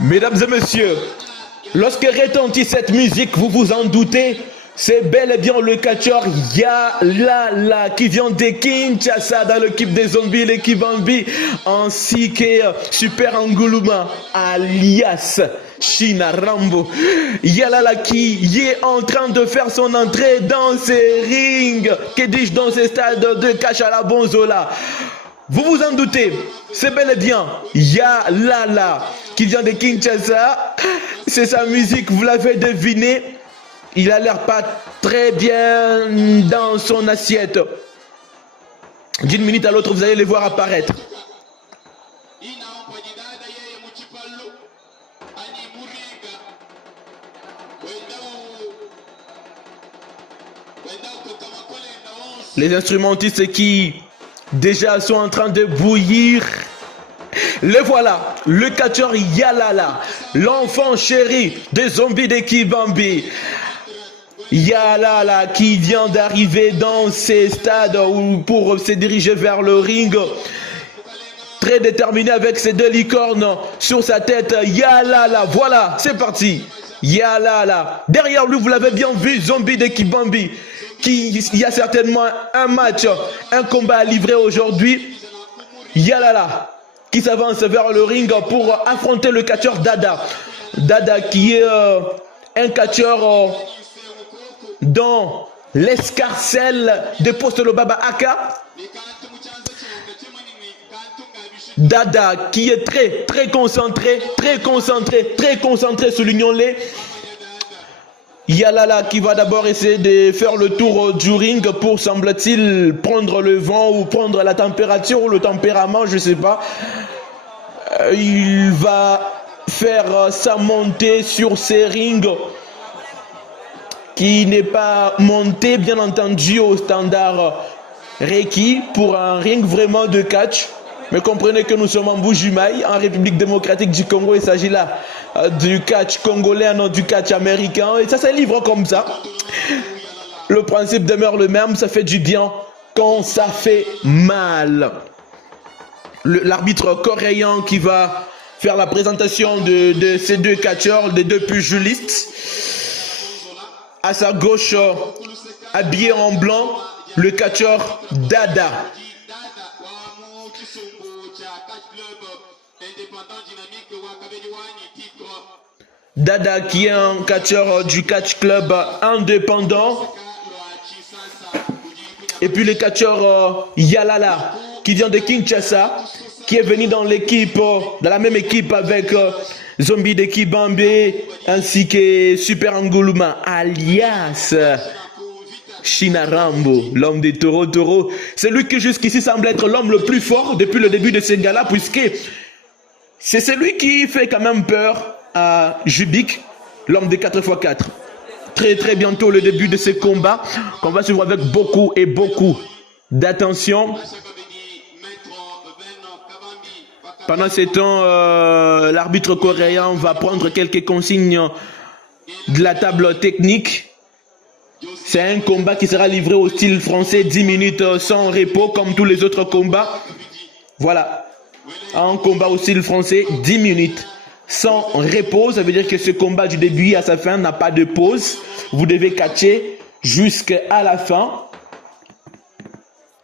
Mesdames et messieurs, lorsque retentit cette musique, vous vous en doutez, c'est bel et bien le catcheur Yalala qui vient de Kinshasa dans l'équipe des Zombies, l'équipe Bambi, ainsi que Super Anguluma alias China Rambo. Yalala qui est en train de faire son entrée dans ces rings, que dis-je, dans ces stades de catch à la Bonzola. Vous vous en doutez, c'est bel et bien Yalala qui vient de Kinshasa. C'est sa musique, vous l'avez deviné. Il a l'air pas très bien dans son assiette. D'une minute à l'autre, vous allez les voir apparaître. Les instrumentistes qui déjà sont en train de bouillir. Le voilà, le catcheur Yalala, l'enfant chéri des Zombies d'équipe Bambi. Yalala qui vient d'arriver dans ces stades pour se diriger vers le ring. Très déterminé avec ses deux licornes sur sa tête. Yalala, voilà, c'est parti. Yalala. Derrière lui, vous l'avez bien vu, Zombie d'équipe Bambi. Il y a certainement un match, un combat à livrer aujourd'hui. Yalala qui s'avance vers le ring pour affronter le catcheur Dada. Dada qui est un catcheur dans l'escarcelle de Poste Lobaba Aka. Dada qui est très concentré, soulignons-les. Yalala qui va d'abord essayer de faire le tour du ring pour, semble-t-il, prendre le vent ou prendre la température ou le tempérament, je ne sais pas. Il va faire sa montée sur ces rings qui n'est pas monté, bien entendu, au standard requis pour un ring vraiment de catch. Mais comprenez que nous sommes en Bujumaï, en République démocratique du Congo. Il s'agit là du catch congolais, non du catch américain. Et ça se livre comme ça. Le principe demeure le même, ça fait du bien quand ça fait mal. L'arbitre coréen qui va faire la présentation de ces deux catcheurs, des deux pugilistes. À sa gauche, habillé en blanc, le catcheur Dada. Dada qui est un catcheur du catch club indépendant. Et puis le catcheur Yalala qui vient de Kinshasa, qui est venu dans l'équipe, dans la même équipe avec Zombie d'équipe Bambi ainsi que Super Anguluma alias China Rambo, l'homme des taureaux. C'est lui qui jusqu'ici semble être l'homme le plus fort depuis le début de ce gala, puisque c'est celui qui fait quand même peur à Jubik, l'homme des 4x4. Très bientôt le début de ce combat qu'on va suivre avec beaucoup d'attention. Pendant ce temps, l'arbitre coréen va prendre quelques consignes de la table technique. C'est un combat qui sera livré au style français, 10 minutes sans repos comme tous les autres combats. Voilà, un combat au style français, 10 minutes sans repos. Ça veut dire que ce combat du début à sa fin n'a pas de pause. Vous devez catcher jusqu'à la fin.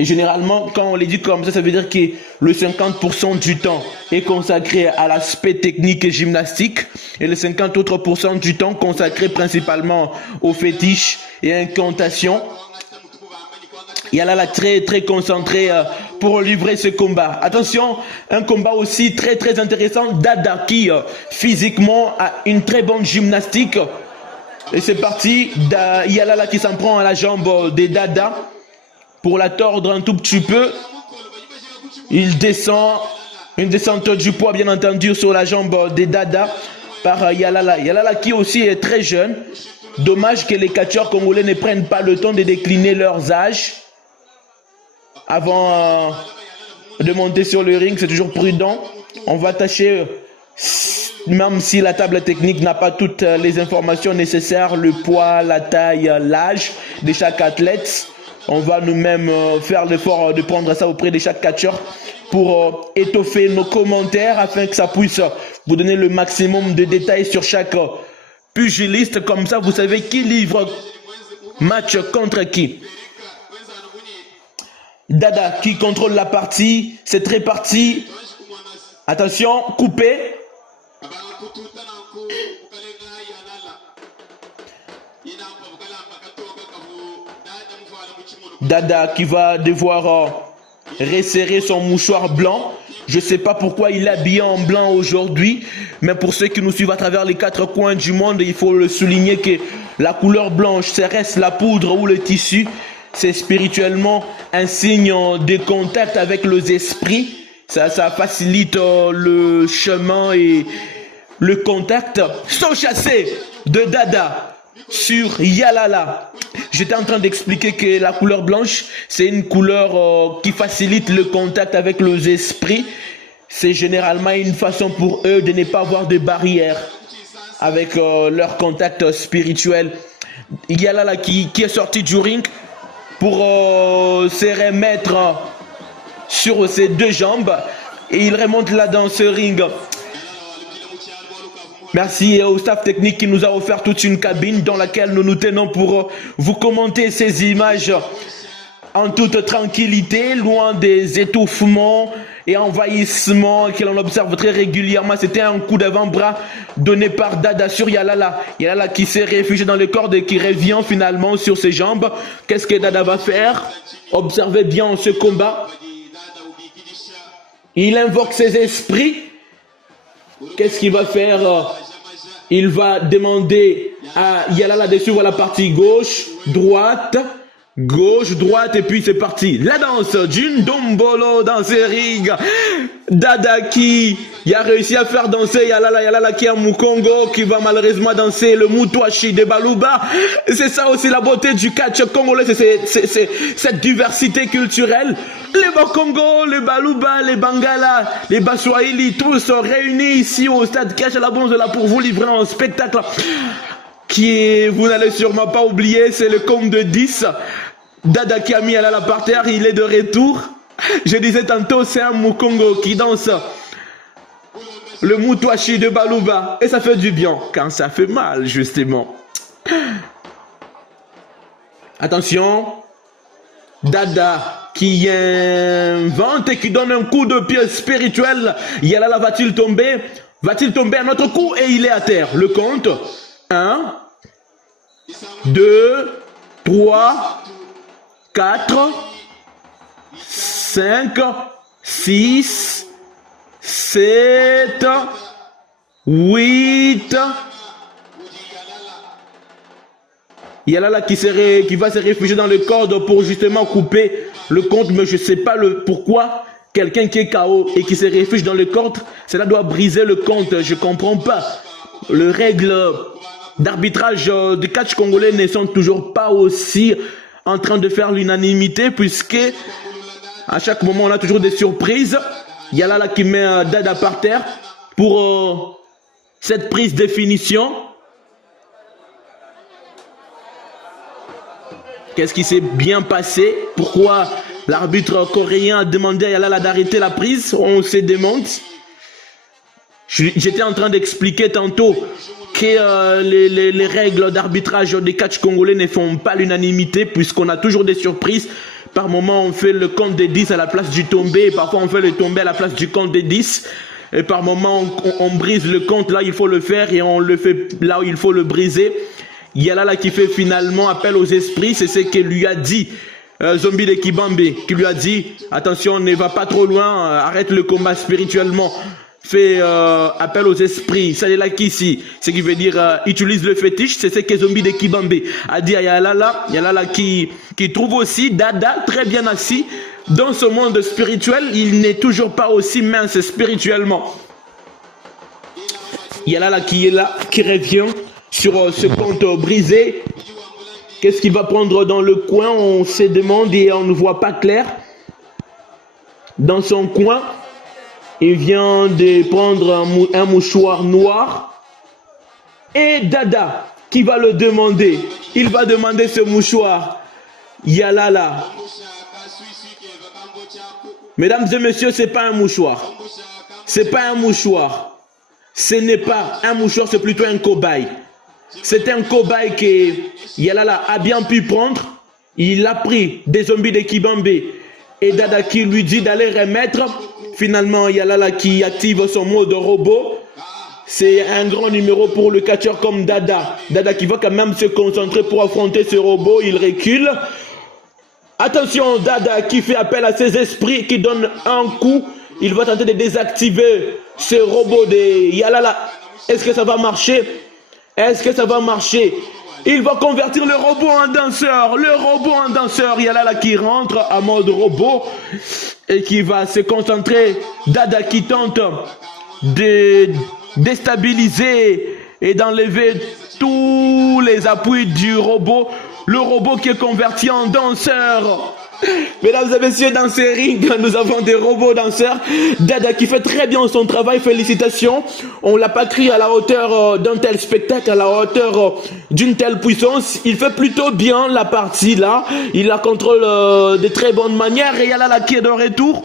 Et généralement, quand on les dit comme ça veut dire que le 50% du temps est consacré à l'aspect technique et gymnastique et le 50 autres % du temps consacré principalement aux fétiches et incantations. Yalala très concentré pour livrer ce combat. Attention, un combat aussi très intéressant. Dada qui physiquement a une très bonne gymnastique. Et c'est parti. Yalala qui s'en prend à la jambe de Dada pour la tordre un tout petit peu. Il descend, une descente du poids bien entendu sur la jambe de Dada par Yalala. Yalala qui aussi est très jeune. Dommage que les catcheurs congolais ne prennent pas le temps de décliner leurs âges avant de monter sur le ring. C'est toujours prudent. On va tâcher, même si la table technique n'a pas toutes les informations nécessaires, le poids, la taille, l'âge de chaque athlète. On va nous-mêmes faire l'effort de prendre ça auprès de chaque catcheur pour étoffer nos commentaires afin que ça puisse vous donner le maximum de détails sur chaque pugiliste. Comme ça, vous savez qui livre match contre qui. Dada qui contrôle la partie, c'est très parti. Attention, coupé. Dada qui va devoir resserrer son mouchoir blanc. Je ne sais pas pourquoi il est habillé en blanc aujourd'hui, mais pour ceux qui nous suivent à travers les 4 coins du monde, il faut le souligner que la couleur blanche, ça reste la poudre ou le tissu. C'est spirituellement un signe de contact avec les esprits. Ça facilite le chemin et le contact. Sans chasser de Dada sur Yalala. J'étais en train d'expliquer que la couleur blanche, c'est une couleur qui facilite le contact avec les esprits. C'est généralement une façon pour eux de ne pas avoir de barrières avec leur contact spirituel. Yalala qui est sorti du ring pour se remettre sur ses 2 jambes et il remonte là dans ce ring. Merci au staff technique qui nous a offert toute une cabine dans laquelle nous nous tenons pour vous commenter ces images en toute tranquillité, loin des étouffements et envahissements que l'on observe très régulièrement. C'était un coup d'avant-bras donné par Dada sur Yalala. Yalala qui s'est réfugié dans le corps et qui revient finalement sur ses jambes. Qu'est-ce que Dada va faire? Observez bien ce combat. Il invoque ses esprits. Qu'est-ce qu'il va faire? Il va demander à Yalala de suivre la partie gauche, droite, et puis c'est parti. La danse d'une dombolo dans ce ring. Dada qui a réussi à faire danser Yalala qui est un Mukongo, qui va malheureusement danser le Mutwashi de Baluba. C'est ça aussi la beauté du catch congolais, c'est cette diversité culturelle. Les Bakongo, les Baluba, les Bangala, les Baswahili, tous sont réunis ici au stade Cache à la Bonzola pour vous livrer un spectacle qui, vous n'allez sûrement pas oublier, c'est le combe de 10. Dada qui a mis Yalala par terre, il est de retour. Je disais tantôt, c'est un Mukongo qui danse le Mutwashi de Baluba. Et ça fait du bien quand ça fait mal, justement. Attention. Dada qui invente et qui donne un coup de pied spirituel. Yalala va-t-il tomber? Va-t-il tomber un autre coup et il est à terre? Le compte. 1, 2, 3, 4, 5, 6, 7, 8. Yalala qui va se réfugier dans le corde pour justement couper le compte, mais je ne sais pas pourquoi quelqu'un qui est KO et qui se réfugie dans le corde, cela doit briser le compte. Je ne comprends pas. Les règles d'arbitrage du catch congolais ne sont toujours pas aussi en train de faire l'unanimité, puisque à chaque moment on a toujours des surprises. Yalala qui met Dada par terre pour cette prise de finition. Qu'est-ce qui s'est bien passé? Pourquoi l'arbitre coréen a demandé à Yalala d'arrêter la prise? On se demande. J'étais en train d'expliquer tantôt que les règles d'arbitrage des catch congolais ne font pas l'unanimité, puisqu'on a toujours des surprises. Par moment, on fait le compte des 10 à la place du tombé, et parfois on fait le tombé à la place du compte des 10. Et par moment, on brise le compte là, il faut le faire, et on le fait là où il faut le briser. Yalala qui fait finalement appel aux esprits, c'est ce que lui a dit Zombie de Kibambe, qui lui a dit attention, ne va pas trop loin, arrête le combat spirituellement, fais appel aux esprits. Ça est là qu'ici, ce qui veut dire utilise le fétiche, c'est ce que Zombie de Kibambe a dit à Yalala. Yalala qui trouve aussi Dada très bien assis dans ce monde spirituel, il n'est toujours pas aussi mince spirituellement. Yalala qui est là, qui revient sur ce compte brisé. Qu'est-ce qu'il va prendre dans le coin? On se demande et on ne voit pas clair. Dans son coin, il vient de prendre un mouchoir noir. Et Dada qui va le demander. Il va demander ce mouchoir. Yalala. Mesdames et messieurs, c'est pas un mouchoir. C'est pas un mouchoir. Ce n'est pas un mouchoir, c'est plutôt un cobaye. C'est un cobaye que Yalala a bien pu prendre. Il a pris des zombies de Kibambe et Dada qui lui dit d'aller remettre. Finalement, Yalala qui active son mode robot. C'est un grand numéro pour le catcheur comme Dada. Dada qui va quand même se concentrer pour affronter ce robot. Il recule. Attention, Dada qui fait appel à ses esprits, qui donne un coup. Il va tenter de désactiver ce robot de Yalala. Est-ce que ça va marcher? Est-ce que ça va marcher? Il va convertir le robot en danseur. Le robot en danseur. Yalala qui rentre en mode robot et qui va se concentrer. Dada qui tente de déstabiliser et d'enlever tous les appuis du robot. Le robot qui est converti en danseur. Mesdames et messieurs, dans ces rings, nous avons des robots danseurs. Dada qui fait très bien son travail, félicitations. On ne l'a pas pris à la hauteur d'un tel spectacle, à la hauteur d'une telle puissance. Il fait plutôt bien la partie là. Il la contrôle de très bonne manière. Et Yalala qui est de retour.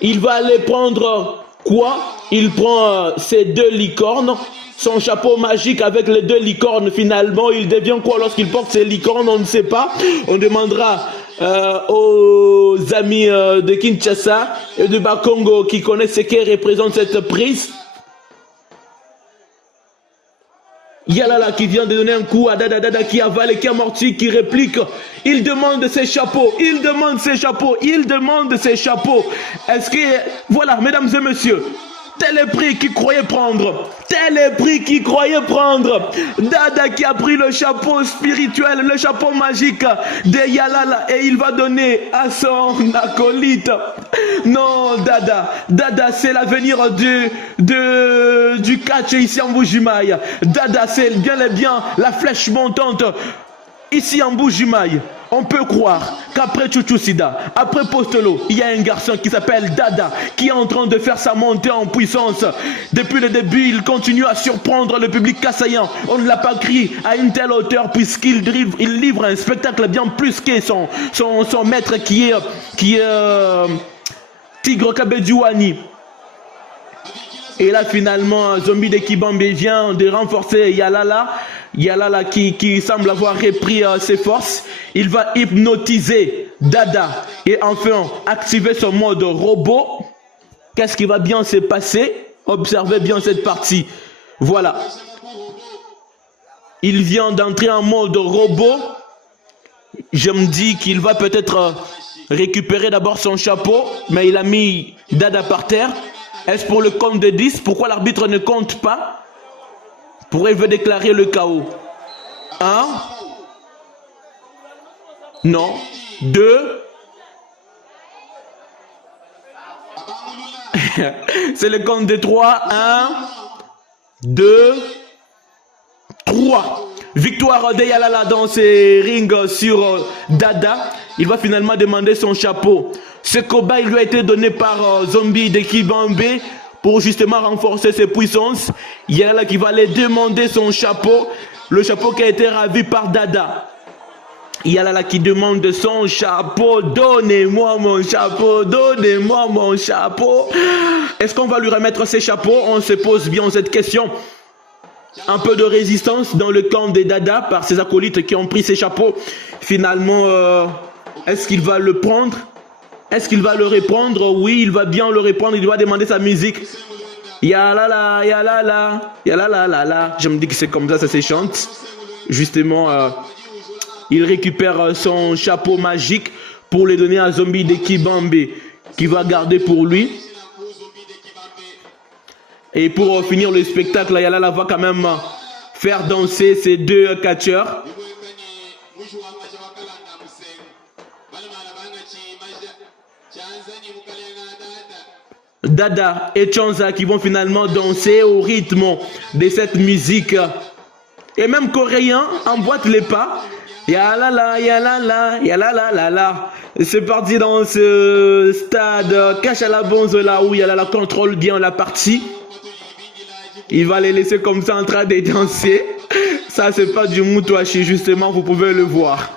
Il va aller prendre quoi? Il prend ses deux licornes. Son chapeau magique avec les deux licornes, finalement, il devient quoi lorsqu'il porte ses licornes? On ne sait pas. On demandera aux amis de Kinshasa et de Bakongo qui connaissent ce que représente cette prise. Yalala qui vient de donner un coup à Dada, Dada qui avale et qui amortit, qui réplique. Il demande ses chapeaux, il demande ses chapeaux, il demande ses chapeaux. Est-ce que... Voilà, mesdames et messieurs. Tel est prix qu'il croyait prendre. Tel est prix qu'il croyait prendre. Dada qui a pris le chapeau spirituel, le chapeau magique de Yalala et il va donner à son acolyte. Non, Dada. Dada, c'est l'avenir du catch ici en Bujimaï. Dada, c'est bien et bien la flèche montante ici en Bujimaï. On peut croire qu'après Chuchusida, après Postolo, il y a un garçon qui s'appelle Dada qui est en train de faire sa montée en puissance. Depuis le début, il continue à surprendre le public kassaïen. On ne l'a pas crié à une telle hauteur puisqu'il livre un spectacle bien plus que son maître qui est Tigre Kabedjouani. Et là, finalement, Zombie de Kibambe vient de renforcer Yalala. Yalala qui semble avoir repris ses forces. Il va hypnotiser Dada et enfin activer son mode robot. Qu'est-ce qui va bien se passer? Observez bien cette partie. Voilà. Il vient d'entrer en mode robot. Je me dis qu'il va peut-être récupérer d'abord son chapeau, mais il a mis Dada par terre. Est-ce pour le compte de 10? Pourquoi l'arbitre ne compte pas? Pourquoi il veut déclarer le chaos? 1. Non. 2. C'est le compte de 3. 1, 2, 3. Victoire de Yalala dans ses rings sur Dada. Il va finalement demander son chapeau. Ce cobaye lui a été donné par Zombie de Kibambe pour justement renforcer ses puissances. Yalala qui va aller demander son chapeau. Le chapeau qui a été ravi par Dada. Yalala qui demande son chapeau. Donnez-moi mon chapeau. Donnez-moi mon chapeau. Est-ce qu'on va lui remettre ses chapeaux? On se pose bien cette question. Un peu de résistance dans le camp des Dada par ses acolytes qui ont pris ses chapeaux. Finalement, est-ce qu'il va le prendre? Est-ce qu'il va le reprendre? Oui, il va bien le reprendre. Il doit demander sa musique. Yalala, yalala, yalala, lala. Je me dis que c'est comme ça se chante. Justement, il récupère son chapeau magique pour le donner à Zombie de Kibambe qui va garder pour lui. Et pour finir le spectacle, Yalala va quand même faire danser ces deux catcheurs. Dada et Chanza qui vont finalement danser au rythme de cette musique. Et même Coréen emboîte les pas. Yalala, yalala, yalala, lala. C'est parti dans ce stade Kachala Bonzola où Yalala contrôle bien la partie. Il va les laisser comme ça en train de danser. Ça, c'est pas du moutouachi, justement, vous pouvez le voir.